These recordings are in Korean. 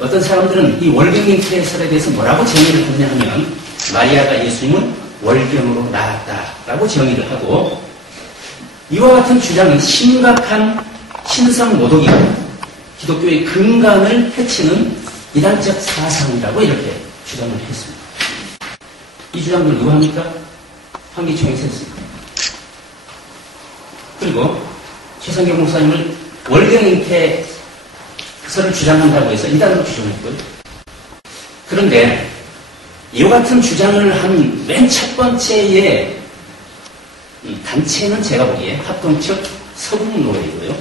어떤 사람들은 이 월경잉태설에 대해서 뭐라고 정의를 했냐 하면 마리아가 예수님은 월경으로 낳았다라고 정의를 하고 이와 같은 주장은 심각한 신성 모독이고 기독교의 근간을 해치는 이단적 사상이라고 이렇게 주장을 했습니다. 이 주장들 누가 합니까? 한기총에서 했습니다. 그리고 최성경 목사님을 월경잉태설을 주장한다고 해서 이단으로 주장했고요. 그런데 이와 같은 주장을 한 맨 첫 번째의 단체는 제가 보기에 합동측 서북노회이고요.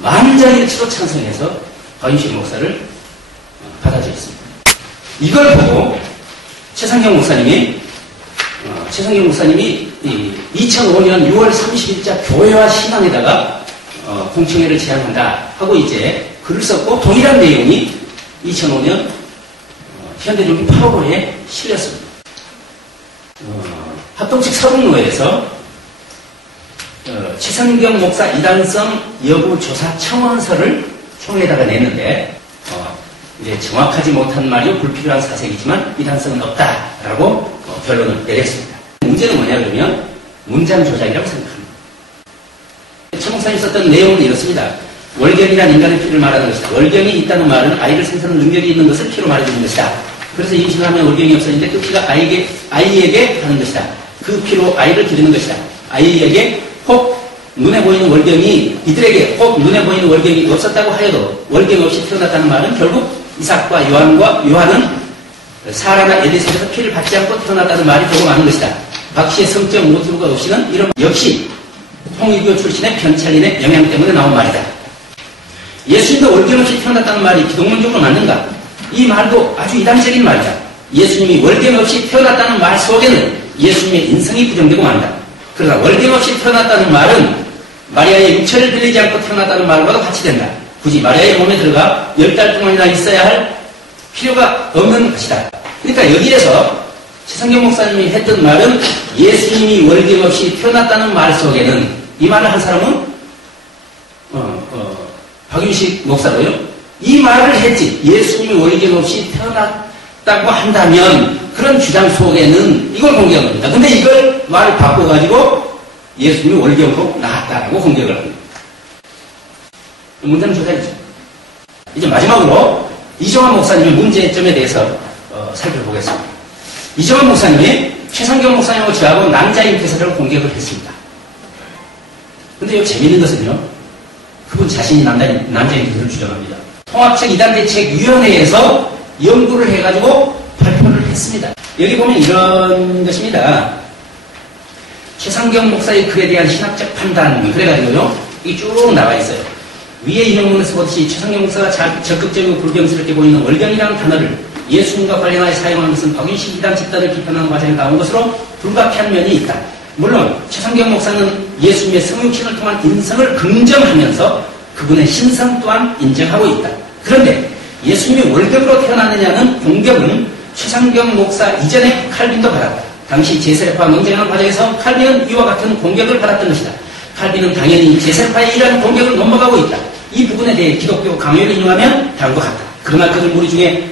만장일치로 찬성해서 박윤식 목사를 받아들였습니다. 이걸 보고 최성경 목사님이 2005년 6월 30일자 교회와 신앙에다가 공청회를 제안한다 하고 이제 글을 썼고 동일한 내용이 2005년 현대종교 8호에 실렸습니다. 합동측 서북노회에서 최성경 목사 이단성 여부 조사 청원서를 총회에다가 냈는데 이제 정확하지 못한 말이요 불필요한 사색이지만 이단성은 없다라고 결론을 내렸습니다. 문제는 뭐냐 그러면 문장 조작이라고 생각합니다. 최 목사님 썼던 내용은 이렇습니다. 월경이란 인간의 피를 말하는 것이다. 월경이 있다는 말은 아이를 생산하는 능력이 있는 것을 피로 말해주는 것이다. 그래서 임신을 하면 월경이 없어지는데 그 피가 아이에게 가는 것이다. 그 피로 아이를 기르는 것이다. 아이에게 혹 눈에 보이는 월경이 이들에게 혹 눈에 보이는 월경이 없었다고 하여도 월경 없이 태어났다는 말은 결국 이삭과 요한은 사라나 엘리사벳에서 피를 받지 않고 태어났다는 말이 되고 마는 것이다. 박씨의 성적 모티브가 없이는 이런 역시 홍익교 출신의 변찰린의 영향 때문에 나온 말이다. 예수님도 월경 없이 태어났다는 말이 기독론적으로 맞는가? 이 말도 아주 이단적인 말이다. 예수님이 월경 없이 태어났다는 말 속에는 예수님의 인성이 부정되고 만다. 그러나 월경 없이 태어났다는 말은 마리아의 육체를 빌리지 않고 태어났다는 말과도 같이 된다. 굳이 마리아의 몸에 들어가 10달 동안이나 있어야 할 필요가 없는 것이다. 그러니까 여기에서 최성경 목사님이 했던 말은 예수님이 월경 없이 태어났다는 말 속에는 이 말을 한 사람은 박윤식 목사로요. 이 말을 했지. 예수님이 월경 없이 태어났다고 한다면 그런 주장 속에는 이걸 공격한 겁니다. 근데 이걸 말을 바꿔가지고 예수님이 월경으로 나왔다라고 공격을 합니다. 문제는 조작이죠. 이제 마지막으로 이정환 목사님의 문제점에 대해서 살펴보겠습니다. 이정환 목사님이 최성경 목사님하고 저하고 남자잉태설을 공격을 했습니다. 근데 이 재미있는 것은요. 그분 자신이 남자잉태설을 주장합니다. 통합적 이단대책위원회에서 연구를 해가지고 발표를 했습니다. 여기 보면 이런 것입니다. 최성경 목사의 글에 대한 신학적 판단 그래가지고요. 이게 쭉 나와 있어요. 위에 인용문에서 보듯이 최성경 목사가 적극적이고 불경스럽게 보이는 월경이라는 단어를 예수님과 관련하여 사용한 것은 박윤식 이단 집단을 비판하는 과정에 나온 것으로 불가피한 면이 있다. 물론 최성경 목사는 예수님의 성육신을 통한 인성을 긍정하면서 그분의 신성 또한 인정하고 있다. 그런데 예수님이 월경으로 태어났느냐는 공격은 최성경 목사 이전에 칼빈도 받았다. 당시 제세례파 논쟁하는 과정에서 칼빈은 이와 같은 공격을 받았던 것이다. 칼빈은 당연히 제세례파의 이러한 공격을 넘어가고 있다. 이 부분에 대해 기독교 강요를 인용하면 다음과 같다. 그러나 그들 무리 중에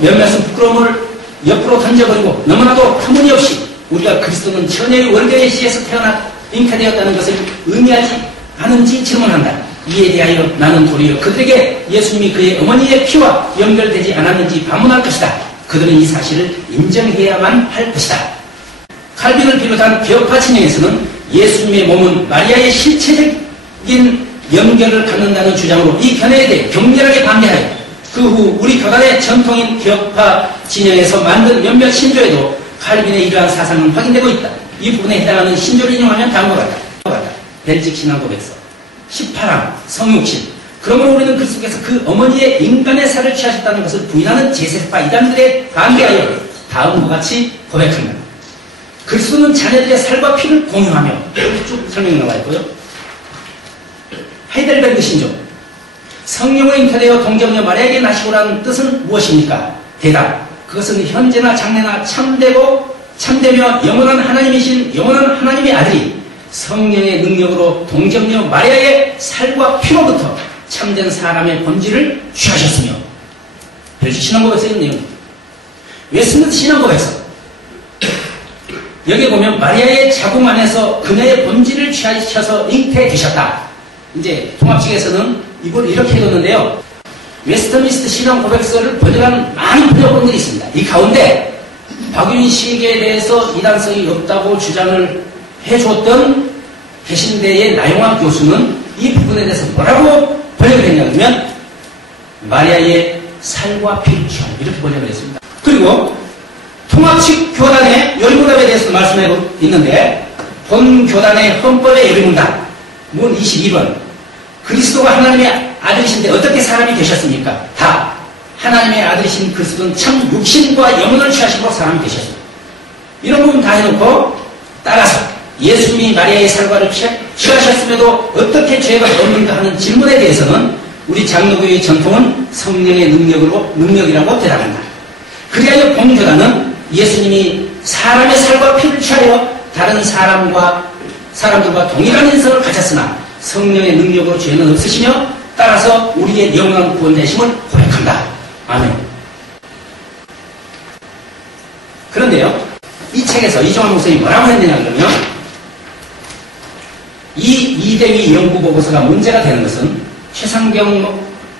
몇몇은 부끄러움을 옆으로 던져버리고 너무나도 터무니없이 우리가 그리스도는 천혜의 월경의 씨에서 잉태되었다는 것을 의미하지 않은지 질문한다. 이에 대하여 나는 도리어 그들에게 예수님이 그의 어머니의 피와 연결되지 않았는지 반문할 것이다. 그들은 이 사실을 인정해야만 할 것이다. 칼빈을 비롯한 개혁파 진영에서는 예수님의 몸은 마리아의 실체적인 연결을 갖는다는 주장으로 이 견해에 대해 격렬하게 반대하여 그 후 우리 교단의 전통인 개혁파 진영에서 만든 몇몇 신조에도 칼빈의 이러한 사상은 확인되고 있다. 이 부분에 해당하는 신조를 인용하면 다음과 같다. 벨직 신앙 고백서 18항 성육신. 그러므로 우리는 그리스도께서 그 어머니의 인간의 살을 취하셨다는 것을 부인하는 제세파 이단들에 반대하여 다음과 같이 고백합니다. 그리스도는 자녀들의 살과 피를 공유하며 이렇게 쭉 설명이 나와 있고요. 하이델베르그 신조. 성령으로 잉태되어 동정녀 마리아에게 나시고라는 뜻은 무엇입니까? 대답. 그것은 현재나 장래나 참되며 영원한 하나님이신 영원한 하나님의 아들이 성령의 능력으로 동정녀 마리아의 살과 피로부터 참된 사람의 본질을 취하셨으며 벨시 신앙고백서 있는 내용입니다. 웨스트민스터 신앙고백서. 여기 보면 마리아의 자궁 안에서 그녀의 본질을 취하셔서 잉태되셨다. 이제 통합측에서는 이걸 이렇게 해뒀는데요. 웨스트민스터 신앙고백서를 번역한 많은 번역본들이 있습니다. 이 가운데 박윤식에 대해서 이단성이 없다고 주장을 해줬던 개신대의 나용학 교수는 이 부분에 대해서 뭐라고 번역을 했냐면 마리아의 살과 피를 취한 이렇게 번역을 했습니다. 그리고 통합측 교단의 열무답에 대해서 말씀하고 있는데 본 교단의 헌법의 열무답 문 22번 그리스도가 하나님의 아들이신데 어떻게 사람이 되셨습니까? 다 하나님의 아들이신 그리스도는 참 육신과 영혼을 취하시고 사람이 되셨습니다. 이런 부분 다 해놓고 따라서 예수님이 마리아의 살과를 취하셨음에도 어떻게 죄가 없는가 하는 질문에 대해서는 우리 장로교의 전통은 성령의 능력이라고 대답한다. 그리하여 본교단은 예수님이 사람의 살과 피를 취하여 다른 사람들과 동일한 인성을 가졌으나 성령의 능력으로 죄는 없으시며 따라서 우리의 영원한 구원자이심을 고백한다. 아멘. 그런데요, 이 책에서 이정환 목사님이 뭐라고 했느냐 그러면 이 이대위 연구보고서가 문제가 되는 것은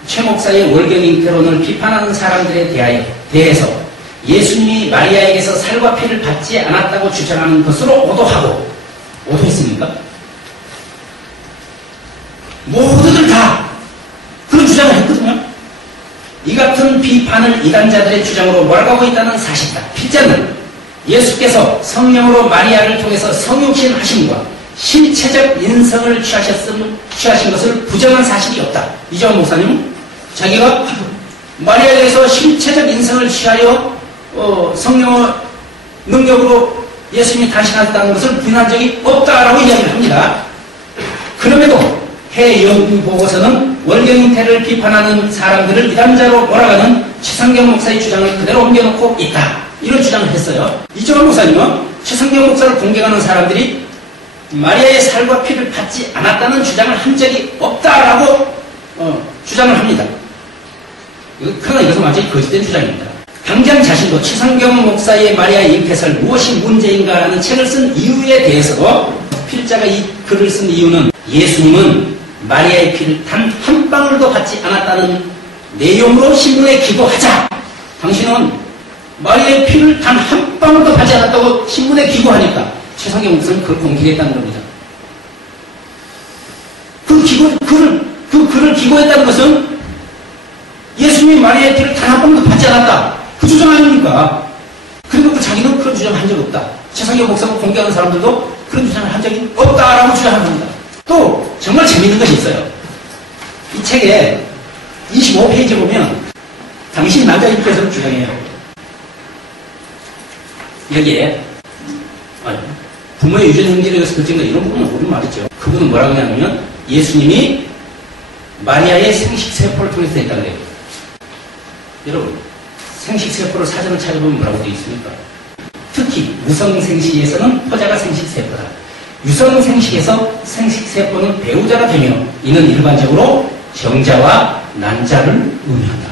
최 목사의 월경 잉태론을 비판하는 사람들에 대해서 예수님이 마리아에게서 살과 피를 받지 않았다고 주장하는 것으로 오도하고 오도했습니까? 모두들 다 그런 주장을 했거든요. 이 같은 비판을 이단자들의 주장으로 몰아가고 있다는 사실이다. 필자는 예수께서 성령으로 마리아를 통해서 성육신 하심과 신체적 인성을 취하신 것을 부정한 사실이 없다. 이정환 목사님 자기가 마리아에게서 신체적 인성을 취하여 성령의 능력으로 예수님이 탄생하셨다는 것을 부인한 적이 없다라고 이야기를 합니다. 그럼에도 해 연구 보고서는 월경잉태를 비판하는 사람들을 이단자로 몰아가는 최상경 목사의 주장을 그대로 옮겨놓고 있다. 이런 주장을 했어요. 이정환 목사님은 최상경 목사를 공격하는 사람들이 마리아의 살과 피를 받지 않았다는 주장을 한 적이 없다라고 주장을 합니다. 그러나 이것은 완전히 거짓된 주장입니다. 당장 자신도 최상경 목사의 마리아의 잉태설 무엇이 문제인가라는 책을 쓴 이유에 대해서도 필자가 이 글을 쓴 이유는 예수님은 마리아의 피를 단 한 방울도 받지 않았다는 내용으로 신문에 기고하자. 당신은 마리아의 피를 단 한 방울도 받지 않았다고 신문에 기고하니까 최상경 목사는 그걸 공개했다는 겁니다. 그 글을 기고했다는 것은 예수님이 마리아의 피를 단 한 방울도 받지 않았다. 그 주장 아닙니까? 그리고 자기는 그런 주장을 한 적이 없다. 최상경 목사를 공개하는 사람들도 그런 주장을 한 적이 없다라고 주장하는 겁니다. 또 정말 재미있는 것이 있어요. 이 책에 25페이지 보면 당신 남자님께서 주장해요. 여기에 부모의 유전 형제에 의해서 결정된 이런 부분은 옳은 말이죠. 그분은 뭐라고 하냐면 예수님이 마리아의 생식세포를 통해서 됐다 그래요. 여러분 생식세포를 사전을 찾아보면 뭐라고 되어 있습니까? 특히 무성생식에서는 호자가 생식세포다. 유성생식에서 생식세포는 배우자가 되며 이는 일반적으로 정자와 난자를 의미한다.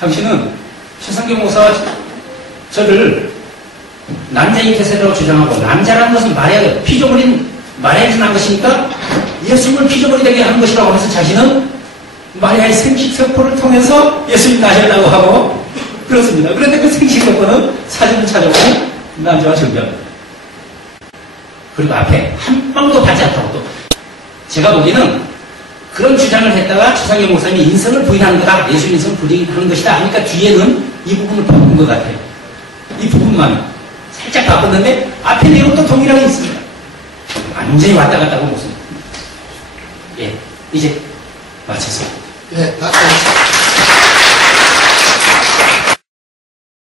당신은 최상경 목사와 저를 난자인 태세라고 주장하고 남자라는 것은 마리아가 피조물인 마리아에서 난 것이니까 예수님을 피조물이 하는 것이라고 해서 자신은 마리아의 생식세포를 통해서 예수님 나셨다고 하고 그렇습니다. 그런데 그 생식세포는 사진을 찾아보면 남자와 정자입니다. 그리고 앞에 한 방도 받지 않다고 또 제가 보기에는 그런 주장을 했다가 최상경 목사님이 인성을 부인하는 거다. 예수 인성을 부인하는 것이다. 그러니까 뒤에는 이 부분을 바꾼 것 같아요. 이 부분만 살짝 바꿨는데 앞에 내용도 동일하게 있습니다. 완전히 왔다 갔다 하고 모습. 예, 이제 마쳤습니다. 네,